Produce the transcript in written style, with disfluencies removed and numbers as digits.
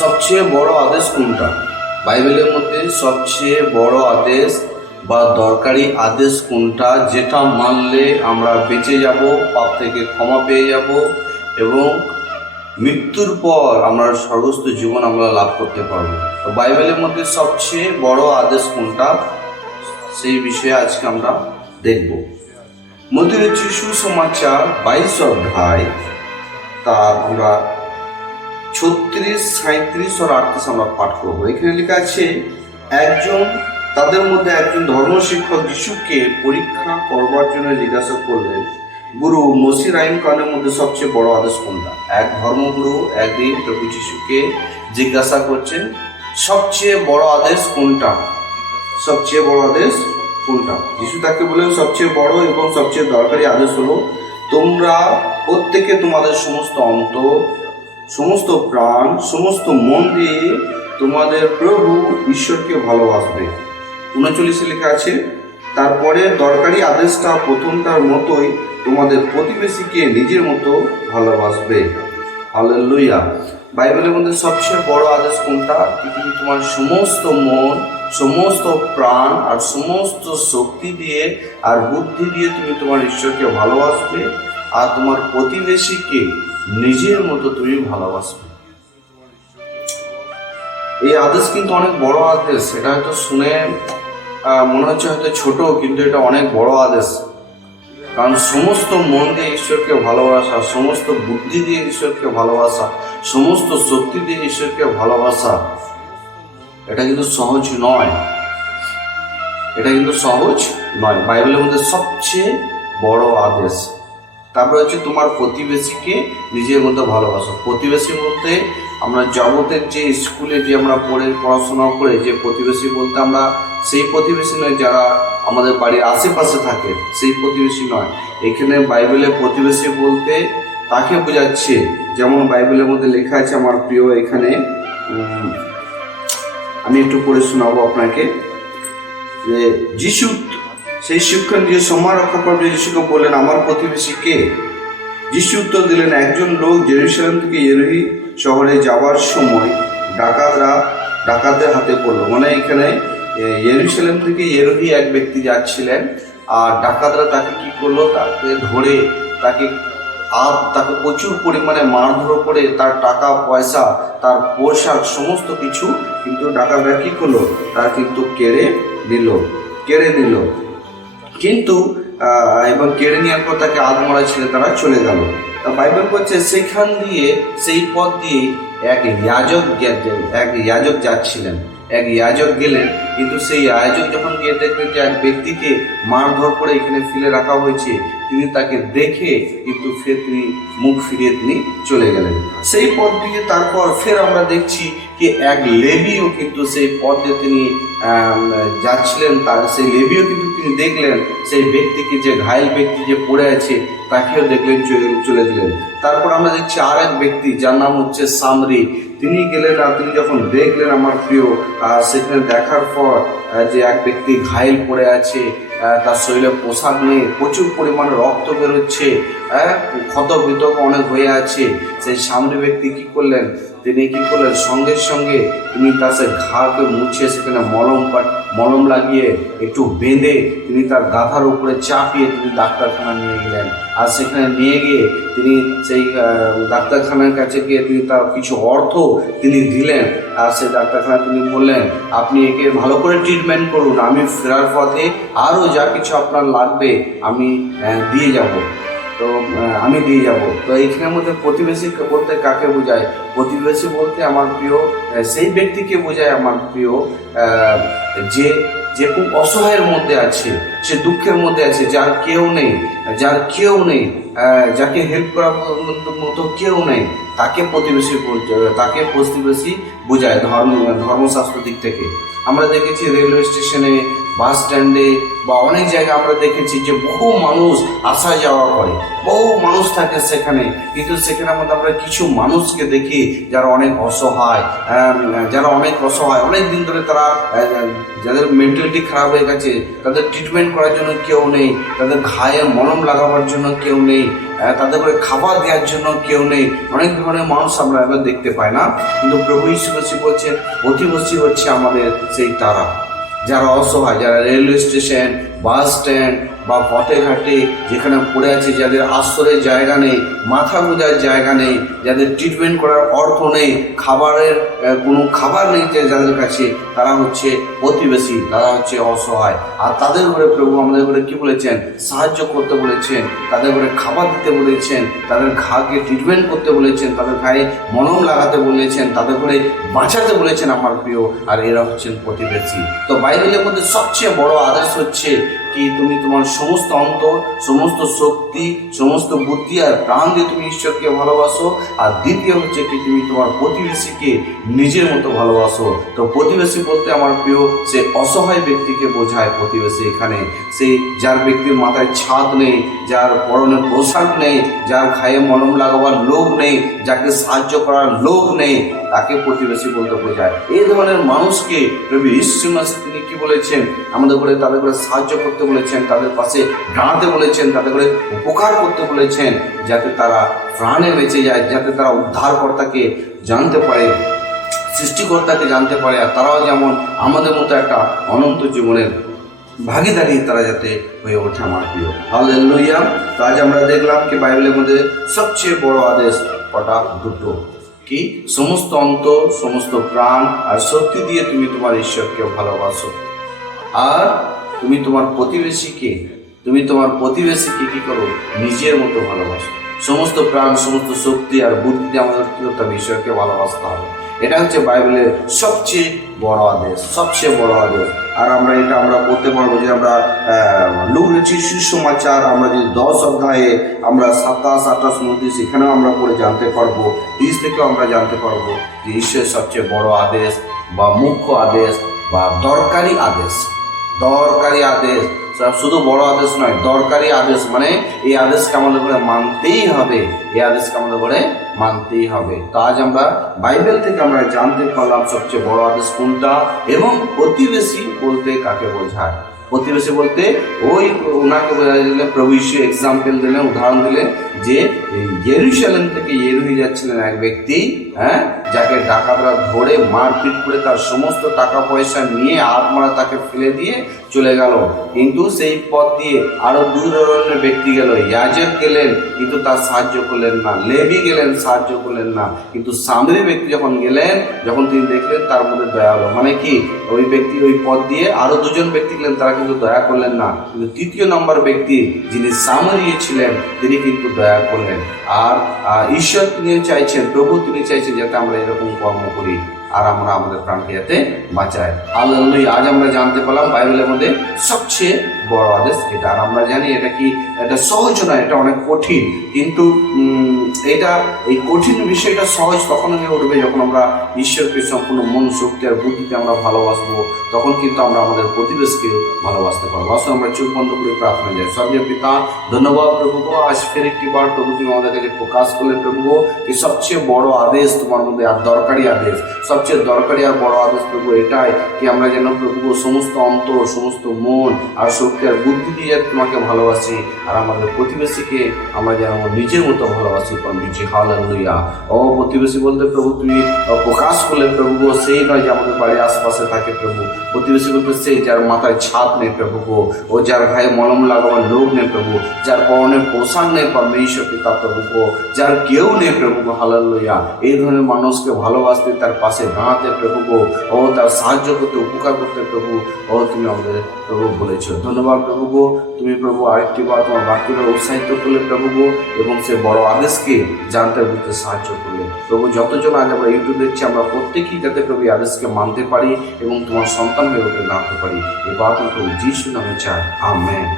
সবচেয়ে বড় আদেশ কোনটা? বাইবেলের মধ্যে সবচেয়ে বড় আদেশ বা দরকারি আদেশ কোনটা, যেটা মানলে আমরা বেঁচে যাব, পাপ থেকে ক্ষমা পেয়ে যাব এবং মৃত্যুর পর আমরা স্বর্গস্থ জীবন আমরা লাভ করতে পারবো? তো বাইবেলের মধ্যে সবচেয়ে বড় আদেশ কোনটা, সেই বিষয়ে আজকে আমরা দেখব। মধ্যে সুসমাচার 22 অধ্যায়, তার আমরা 36, 37 আর 38 আমরা পাঠ করবো। এখানে লেখা আছে, তাদের মধ্যে একজন ধর্মশিক্ষক যিশুকে পরীক্ষা করবার জন্য জিজ্ঞাসা করলেন, গুরু, মসির আইন কানুনের মধ্যে সবচেয়ে বড় আদেশ কোনটা? এক ধর্মগুরু একদিন প্রভু যিশুকে জিজ্ঞাসা করছেন, সবচেয়ে বড় আদেশ কোনটা? সবচেয়ে বড় আদেশ কোনটা? যিশু তাকে বললেন, সবচেয়ে বড় এবং সবচেয়ে দরকারি আদেশ হলো, তোমরা প্রত্যেকে তোমাদের সমস্ত অন্তর, সমস্ত প্রাণ, সমস্ত মন দিয়ে তোমাদের প্রভু ঈশ্বরকে ভালোবাসবে। 39 লেখা আছে, তারপরে দরকারি আদেশটা প্রথমটার মতোই, তোমাদের প্রতিবেশীকে নিজের মতো ভালোবাসবে। হালেলুয়া। বাইবেলের মধ্যে সবচেয়ে বড় আদেশ কোনটা? তুমি তোমার সমস্ত মন, সমস্ত প্রাণ আর সমস্ত শক্তি দিয়ে আর বুদ্ধি দিয়ে তুমি তোমার ঈশ্বরকে ভালোবাসবে, আর তোমার প্রতিবেশীকে নিজের মতো তুমি ভালোবাসবে। এই আদেশ কিন্তু অনেক বড় আদেশ। এটা হয়তো শুনে মনে হচ্ছে হয়তো ছোট, কিন্তু এটা অনেক বড় আদেশ। কারণ সমস্ত মন দিয়ে ঈশ্বরকে ভালোবাসা, সমস্ত বুদ্ধি দিয়ে ঈশ্বরকে ভালোবাসা, সমস্ত শক্তি দিয়ে ঈশ্বরকে ভালোবাসা, এটা কিন্তু সহজ নয়। এটা কিন্তু সহজ নয়। বাইবেলের মধ্যে সবচেয়ে বড় আদেশ। তারপরে হচ্ছে তোমার প্রতিবেশীকে নিজের মতো ভালোবাসো। প্রতিবেশীর মধ্যে আমরা জগতের যে স্কুলে যে আমরা পড়াশোনা করে যে প্রতিবেশী বলতে আমরা সেই প্রতিবেশী নয় যারা আমাদের বাড়ির আশেপাশে থাকে, সেই প্রতিবেশী নয়। এখানে বাইবেলের প্রতিবেশী বলতে তাকে বোঝাচ্ছে, যেমন বাইবেলের মধ্যে লেখা আছে, আমার প্রিয়, এখানে আমি একটু পড়ে শোনাবো আপনাকে, যে যিশু সেই শিক্ষক যে সম্মান রক্ষা করবে, যিশুকে বললেন, আমার প্রতিবেশী কে? যিশু উত্তর দিলেন, একজন লোক জেরুজালেম থেকে ইয়েরিহি শহরে যাওয়ার সময় ডাকাতদের হাতে পড়লো। মানে এখানে জেরুজালেম থেকে ইয়েরিহি এক ব্যক্তি যাচ্ছিলেন, আর ডাকাতরা তাকে কি করলো, তাকে ধরে তাকে প্রচুর পরিমাণে মারধর করে তার টাকা পয়সা, তার পোশাক, সমস্ত কিছু কিন্তু ডাকাতরা কি করলো, তার কিন্তু কেড়ে নিল। কিন্তু এবং কেড়ে নেওয়ার পর তাকে আধমরা ছেড়ে তারা চলে গেল। বাইবেল বলছে, সেখান দিয়ে, সেই পথ দিয়ে এক ইয়াজক যাচ্ছিলেন। এক ইয়াজক গেলেন, কিন্তু সেই ইয়াজক যখন গিয়ে দেখলেন যে এক ব্যক্তিকে মারধর করে এখানে ফেলে রাখা হয়েছে, তিনি তাকে দেখে কিন্তু তিনি মুখ ফিরিয়ে তিনি চলে গেলেন সেই পথ দিয়ে। তারপর ফের আমরা দেখছি যে এক লেবীও কিন্তু সেই পথ দিয়ে তিনি যাচ্ছিলেন, তার সেই লেবীও কিন্তু তিনি দেখলেন সেই ব্যক্তিকে, যে ঘায়েল ব্যক্তি যে পড়ে আছে, তাকেও দেখলেন, চলে গেলেন। তারপর আমরা দেখছি আর এক ব্যক্তি যার নাম হচ্ছে সামরি, তিনি গেলেন, আর তিনি যখন দেখলেন, আমার প্রিয়, সেখানে দেখার পর যে এক ব্যক্তি ঘায়েল পড়ে আছে, তার শরীরে পোশাক নেই, প্রচুর পরিমাণে রক্ত বেরোচ্ছে, ক্ষত বিক্ষত অনেক হয়ে আছে, সেই সামনে ব্যক্তি কি করলেন, সঙ্গে সঙ্গে তিনি তার সে ঘাকে মুছে সেখানে মলম লাগিয়ে একটু বেঁধে তিনি তার গাধার উপরে চাপিয়ে তিনি ডাক্তারখানা নিয়ে গেলেন। আর সেখানে নিয়ে গিয়ে তিনি সেই ডাক্তারখানার কাছে গিয়ে তিনি তার কিছু অর্থ তিনি দিলেন। আর সেই ডাক্তারখানা তিনি বললেন, আপনি একে ভালো করে ট্রিটমেন্ট করুন, আমি ফেরার পথে আরও যা কিছু আপনার লাগবে আমি দিয়ে যাব। তো এইখানের মধ্যে প্রতিবেশী বলতে কাকে বোঝায়? প্রতিবেশী বলতে আমার প্রিয় সেই ব্যক্তিকে বোঝায়, আমার প্রিয়, যে খুব অসহায়ের মধ্যে আছে, সে দুঃখের মধ্যে আছে, যার কেউ নেই, যাকে হেল্প করার মতো কেউ নেই, তাকে প্রতিবেশী বোঝায় ধর্মশাস্ত্র দিক থেকে। আমরা দেখেছি রেলওয়ে স্টেশনে বাস স্ট্যান্ডে বা অনেক জায়গায় আমরা দেখেছি যে বহু মানুষ আসা যাওয়া করে, বহু মানুষ থাকে সেখানে, কিন্তু সেখানের মধ্যে আমরা কিছু মানুষকে দেখি যারা অনেক অসহায়, অনেক দিন ধরে তারা, যাদের মেন্টালিটি খারাপ হয়ে গেছে, তাদের ট্রিটমেন্ট করার জন্য কেউ নেই, তাদের ঘায়ে মলম লাগাবার জন্য কেউ নেই, তাদের করে খাবার দেওয়ার জন্য কেউ নেই। অনেক ধরনের মানুষ আমরা এবার দেখতে পাই না, কিন্তু প্রভু যীশু খ্রিস্ট বলছেন অধিবাসী হচ্ছে আমাদের সেই তারা, যারা অসহায়, যারা রেলওয়ে স্টেশন, বাস স্ট্যান্ড বা পথে ঘাটে যেখানে পড়ে আছে, যাদের আশ্রয়ের জায়গা নেই, মাথা গোঁজার জায়গা নেই, যাদের ট্রিটমেন্ট করার অর্থ নেই, খাবারের কোনো খাবার নেই যাদের কাছে, তারা হচ্ছে প্রতিবেশী, তারা হচ্ছে অসহায়। আর তাদের ঘরে প্রভু আমাদের ঘরে কি বলেছেন? সাহায্য করতে বলেছেন, তাদের ঘরে খাবার দিতে বলেছেন, তাদের ঘাকে ট্রিটমেন্ট করতে বলেছেন, তাদের গায়ে মলম লাগাতে বলেছেন, তাদের ঘরে বাঁচাতে বলেছেন আমার প্রিয়। আর এরা হচ্ছেন প্রতিবেশী। তো বাইবেলের মধ্যে সবচেয়ে বড় আদেশ হচ্ছে কি, তুমি তোমার সমস্ত অন্তর, সমস্ত শক্তি, সমস্ত বুদ্ধি আর প্রাণ দিয়ে তুমি ঈশ্বরকে ভালোবাসো। আর দ্বিতীয় হচ্ছে কি, তুমি তোমার প্রতিবেশীকে নিজের মতো ভালোবাসো। তো প্রতিবেশী বলতে আমার প্রিয় সে অসহায় ব্যক্তিকে বোঝায়। প্রতিবেশী এখানে সেই যার ব্যক্তির মাথায় ছাদ নেই, যার পরনে পোশাক নেই, যার গায়ে মলম লাগাবার লোক নেই, যাকে সাহায্য করার লোক নেই, তাকে প্রতিবেশী বলতে বোঝায়। এই ধরনের মানুষকে প্রভু যীশু খ্রিস্ট তিনি কি বলেছেন? আমাদের করে তাদের করে সাহায্য করতে বলেছেন, তাদের পাশে দাঁড়াতে বলেছেন, তাদের করে উপকার করতে বলেছেন, যাতে তারা প্রাণে বেঁচে যায়, যাতে তারা উদ্ধারকর্তাকে জানতে পারে, সৃষ্টিকর্তাকে জানতে পারে, আর তারাও যেমন আমাদের মতো একটা অনন্ত জীবনের ভাগীদারি তারা যাতে হয়ে ওঠে আমার প্রিয়। হালেলুয়া। তো আজ আমরা দেখলাম কি বাইবেলের মধ্যে সবচেয়ে বড় আদেশ কটা? দুটো। কি? সমস্ত অন্তর, সমস্ত প্রাণ আর শক্তি দিয়ে তুমি তোমার ঈশ্বরকে ভালোবাসো। আর তুমি তোমার প্রতিবেশীকে কি করো? নিজের মতো ভালোবাসো। সমস্ত প্রাণ, সমস্ত শক্তি আর বুদ্ধি আমাদের তার ঈশ্বরকে ভালোবাসতে হবে। এটা হচ্ছে বাইবেলের সবচেয়ে বড় আদেশ। আর আমরা পড়তে পারবো যে আমরা লূক রচিত সুসমাচার আমরা যদি 10 অধ্যায়ে আমরা 27, 28, 29 সেখানেও আমরা পড়ে জানতে পারবো, 30 থেকেও আমরা জানতে পারবো যে ঈশ্বরের সবচেয়ে বড় আদেশ বা মুখ্য আদেশ বা দরকারি আদেশ। শুধু বড় আদেশ নয়, দরকারি আদেশ, মানে এই আদেশকে আমাদের করে মানতেই হবে। তো আজ আমরা বাইবেল থেকে আমরা জানতে পারলাম সবচেয়ে বড় আদেশ কোনটা এবং প্রতিবেশী বলতে কাকে বোঝায়। প্রতিবেশী বলতে ওনাকে বোঝা দিলেন, প্রভু যীশু এক্সাম্পল দিলেন, উদাহরণ দিলেন যে জেরুজালেম থেকে ইয়েরুহি যাচ্ছিলেন এক ব্যক্তি, যাকে ডাকাতরা ধরে মারপিট করে তার সমস্ত টাকা পয়সা নিয়ে আত্মারা তাকে ফেলে দিয়ে চলে গেল। কিন্তু সেই পথ দিয়ে আরো 2 ধরনের ব্যক্তি গেল। ইয়াজক গেলেন কিন্তু তার সাহায্য করলেন না, লেবি গেলেন, সাহায্য করলেন না। কিন্তু সামরি ব্যক্তি যখন গেলেন, যখন তিনি দেখলেন তার মধ্যে দয়া হলো, মানে কি ওই ব্যক্তি ওই পথ দিয়ে আরো 2 জন ব্যক্তি গেলেন, তারা কিন্তু দয়া করলেন না। কিন্তু 3য় নম্বর ব্যক্তি যিনি সামরিয়া ছিলেন তিনি কিন্তু দয়া করলেন। আর ঈশ্বর তিনি চাইছেন, প্রভু তিনি চাইছেন যাতে আমরা এরকম কর্ম করি আর আমরা আমাদের প্রাণকে যাতে বাঁচাই। হালেলুয়া। আজ আমরা জানতে পারলাম বাইবেলের মধ্যে সবচেয়ে বড় আদেশ এটা। আর আমরা জানি এটা সহজ নয়, এটা অনেক কঠিন, কিন্তু এই কঠিন বিষয়টা সহজ তখন হয়ে উঠবে যখন আমরা ঈশ্বরকে সম্পূর্ণ মন, শক্তি আর বুদ্ধিতে আমরা ভালোবাসবো। তখন কিন্তু আমরা আমাদের প্রতিবেশীকে ভালোবাসতে পারবো। আসলে আমরা চোখ বন্ধ করে প্রার্থনা যাই। স্বর্গীয় পিতা, ধন্যবাদ প্রভু গো, আজ ফের একটি বার প্রভু তুমি আমাদের কাছে প্রকাশ করলে প্রভু গো, কি সবচেয়ে বড় আদেশ তোমার মধ্যে আর দরকারি আদেশ, সবচেয়ে দরকারি আর বড় আদেশ প্রভু এটাই কি আমরা যেন প্রভু সমস্ত অন্তর, সমস্ত মন আর শক্তি আর বুদ্ধি দিয়ে তোমাকে ভালোবাসি, আর আমাদের প্রতিবেশীকে আমরা যেন নিজের মতো ভালোবাসি। হালেলুয়া। প্রতিবেশী বলতে প্রভু তুমি প্রকাশ করলে প্রভু গো, সেই নয় যে আমাদের বাড়ির আশপাশে থাকে প্রভু। প্রতিবেশী বলতে সেই যার মাথায় ছাদ নেই প্রভু গো, ও যার গায়ে মলম লাগাবার লোক নেই প্রভু, যার পরনে পোশাক নেই পরমেশ্বর পিতা প্রভু গো, যার কেউ নেই প্রভু গো। হালেলুয়া। এই ধরনের মানুষকে ভালোবাসতে, তার পাশে দাঁড়াতে প্রভু গো, তার সাহায্য করতে, উপকার করতে প্রভু তুমি আমাদের প্রভু বলেছ। ধন্যবাদ প্রভু গো। তুমি প্রভু আরেকটি বার তোমার বাক্যটা উৎসাহিত করলে প্রভু গো, এবং সে বড় আদেশকে জানতে বুঝতে সাহায্য করলে প্রভু। যতজন আজ আমরা ইউটিউব দেখছি, আমরা প্রত্যেকেই যাতে প্রভু আদেশকে মানতে পারি এবং তোমার সন্তান হয়ে উঠে দাঁড়াতে পারি। এই প্রার্থনা প্রভু যিশু নামে চাই, আমেন।